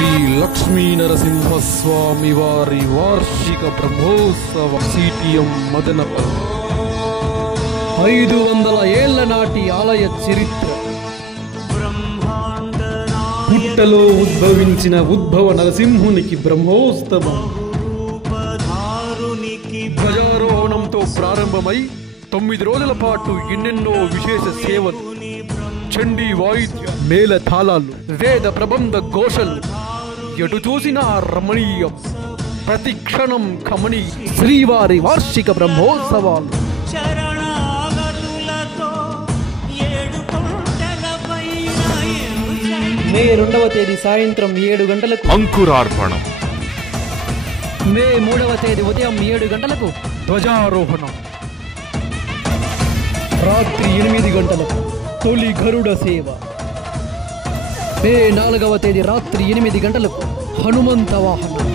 శ్రీ లక్ష్మీ నరసింహస్వామి వారి వార్షిక బ్రహ్మోత్సవ సిటిఎం మదనపల్లి 500 ఏళ్ల నాటి ఆలయ చరిత్ర. పుట్టలో ఉద్భవించిన ఉద్భవ నరసింహునికి బ్రహ్మోత్సవం ధ్వజారోహణంతో ప్రారంభమై 9 రోజుల పాటు ఎన్నెన్నో విశేష సేవలు, చండీ వాయిద్య మేళ తాళాలు, వేద ప్రబంధ ఘోషలు, ఎటు చూసినా రమణీయం, ప్రతి క్షణం కమనీయ. శ్రీవారి వార్షిక బ్రహ్మోత్సవాలు మే 2వ తేదీ సాయంత్రం 7 గంటలకు అంకురార్పణం. మే 3వ తేదీ ఉదయం 7 గంటలకు ధ్వజారోహణం. రాత్రి 8 గంటలకు తొలి గరుడ సేవ. మే 4వ తేదీ రాత్రి 8 గంటలకు హనుమంత వాహనం.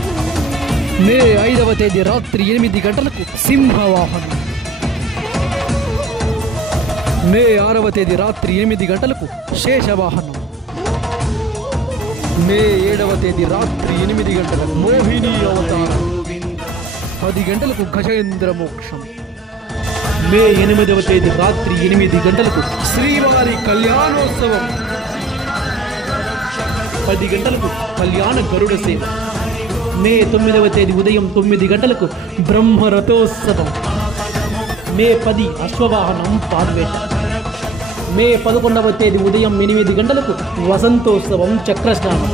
మే 5వ తేదీ రాత్రి 8 గంటలకు సింహవాహనం. మే 6వ తేదీ రాత్రి 8 గంటలకు శేషవాహనం. మే 7వ తేదీ రాత్రి 8 గంటలకు మోహిని అవతారం. 10 గంటలకు గజేంద్ర మోక్షం. మే 8వ తేదీ రాత్రి 8 గంటలకు శ్రీవారి కళ్యాణోత్సవం. 10 గంటలకు కళ్యాణ గరుడ సేవ. మే 9వ తేదీ ఉదయం 9 గంటలకు బ్రహ్మరథోత్సవం. మే 10 అశ్వవాహనం పాల్వేట. మే 11వ తేదీ ఉదయం 8 గంటలకు వసంతోత్సవం చక్రస్నానం.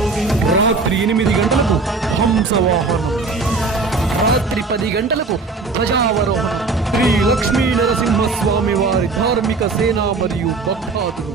రాత్రి 8 గంటలకు హంసవాహనం. రాత్రి 10 గంటలకు ధ్వజావరోహణం. శ్రీ లక్ష్మీ నరసింహస్వామి వారి ధార్మిక సేన మరియు భక్తాదులు